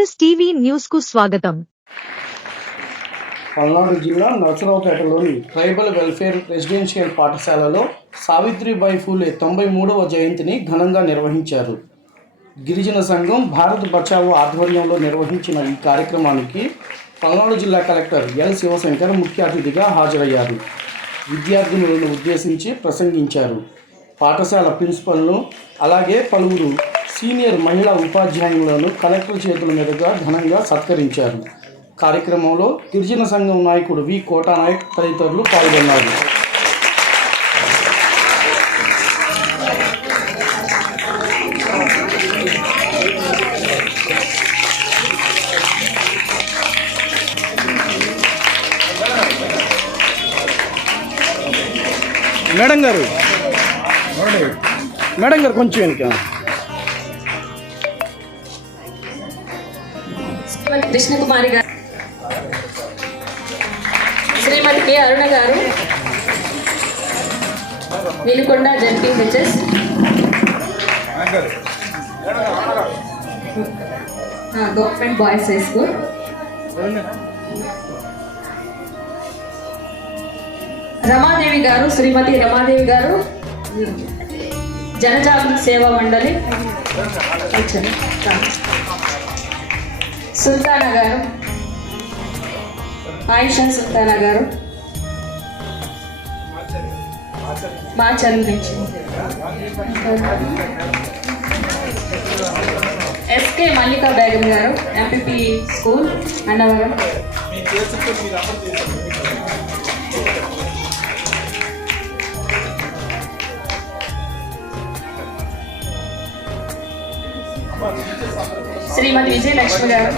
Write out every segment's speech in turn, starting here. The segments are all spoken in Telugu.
ఎస్ఎస్ టీవీ న్యూస్కు స్వాగతం. పల్నాడు జిల్లా నరసరావుపేటలోని ట్రైబల్ వెల్ఫేర్ రెసిడెన్షియల్ పాఠశాలలో సావిత్రిబాయి ఫూలే తొంభై మూడవ జయంతిని ఘనంగా నిర్వహించారు. గిరిజన సంఘం భారత్ బచావో ఆధ్వర్యంలో నిర్వహించిన ఈ కార్యక్రమానికి పల్నాడు జిల్లా కలెక్టర్ ఎల్ శివశంకర్ ముఖ్య అతిథిగా హాజరయ్యారు. విద్యార్థినులను ఉద్దేశించి ప్రసంగించారు. పాఠశాల ప్రిన్సిపల్ను అలాగే పలువురు సీనియర్ మహిళా ఉపాధ్యాయులను కలెక్టర్ చేతుల మీదుగా ఘనంగా సత్కరించారు. కార్యక్రమంలో గిరిజన సంఘం నాయకుడు వి. కోటానాయక్ తదితరులు పాల్గొన్నారు. మేడం గారు. మేడం గారు కొంచెం వెనుక. కృష్ణకుమారి గారు. Shrimati K. Aruna garu. Veelukonda ZP H S. Government boys high school. Ramadevi garu Shrimati Ramadevi గారు. జనజాగృతి సేవా మండలి. సుల్తానా గారు. ఆయిషా సుల్తానా గారు. మా నుంచి S K Mallika Begum garu MPP school Annavaram. Shrimati Vijayalakshmi garu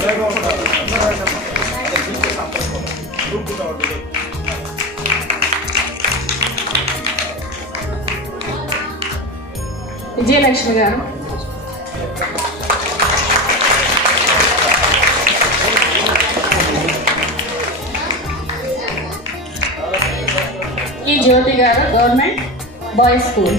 Vijayalakshmi garu ఈ జ్యోతి గారు గవర్నమెంట్ బాయ్స్ స్కూల్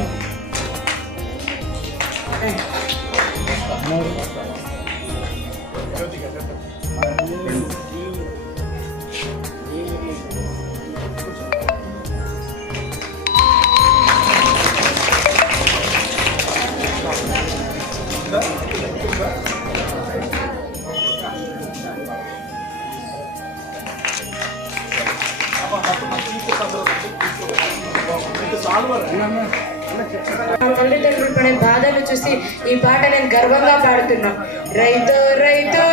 మా తల్లిదండ్రులు పడే బాధలు చూసి ఈ పాట నేను గర్వంగా పాడుతున్నా. రైతు రైతు రైతు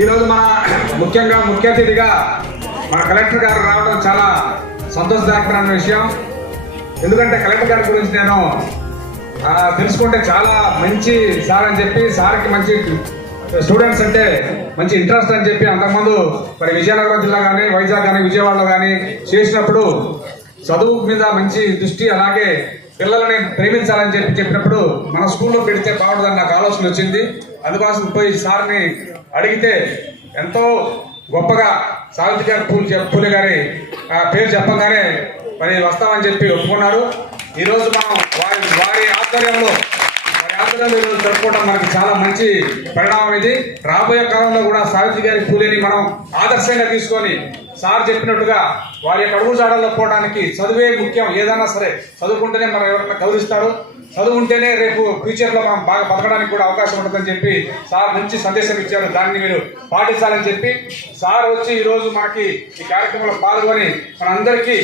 ఈరోజు మన ముఖ్యంగా ముఖ్య అతిథిగా మన కలెక్టర్ గారు రావడం చాలా సంతోషదాయకమైన విషయం. ఎందుకంటే కలెక్టర్ గారి గురించి నేను తెలుసుకుంటే చాలా మంచి సార్ అని చెప్పి సార్కి మంచి స్టూడెంట్స్ అంటే మంచి ఇంట్రెస్ట్ అని చెప్పి అంతకుముందు మరి విజయనగరం జిల్లా కానీ వైజాగ్ కానీ విజయవాడలో కానీ చేసినప్పుడు చదువు మీద మంచి దృష్టి అలాగే పిల్లల్ని ప్రేమించాలని చెప్పి చెప్పినప్పుడు మన స్కూల్లో పెడితే బాగుంటుందని నాకు ఆలోచన వచ్చింది. అందుకోసం పోయి సార్ని అడిగితే ఎంతో గొప్పగా సావిత్రి గారి పూలు పూలు గారి ఆ, పేరు చెప్పగానే మరి వస్తామని చెప్పి ఒప్పుకున్నారు. ఈరోజు మనం వారి వారి ఆధ్వర్యంలో వారి ఆధ్వర్యంలో ఈరోజు జరుపుకోవడం మనకి చాలా మంచి పరిణామం ఇది. రాబోయే కాలంలో కూడా సావిత్రి గారి పూలేని మనం ఆదర్శంగా తీసుకొని సార్ చెప్పినట్టుగా వారి యొక్క అడుగు జాడల్లో పోవడానికి చదువే ముఖ్యం. ఏదైనా సరే చదువుకుంటేనే మనం ఎవరైనా గౌరవిస్తారు. చదువు ఉంటేనే రేపు ఫ్యూచర్లో మనం బాగా బతకడానికి కూడా అవకాశం ఉంటుందని చెప్పి సార్ మంచి సందేశం ఇచ్చారు. దాన్ని మీరు పాటించాలని చెప్పి సార్ వచ్చి ఈరోజు మాకు మనకి ఈ కార్యక్రమంలో పాల్గొని మనందరికీ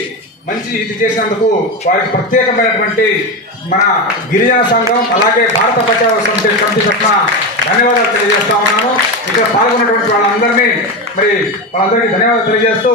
మంచి ఇది చేసినందుకు వారికి ప్రత్యేకమైనటువంటి మన గిరిజన సంఘం అలాగే భారత ప్రజా సమితి కమిటీ తరఫున ధన్యవాదాలు తెలియజేస్తా ఉన్నాను ఇక్కడ పాల్గొన్నటువంటి వాళ్ళందరినీ మరి వాళ్ళందరికీ ధన్యవాదాలు తెలియజేస్తూ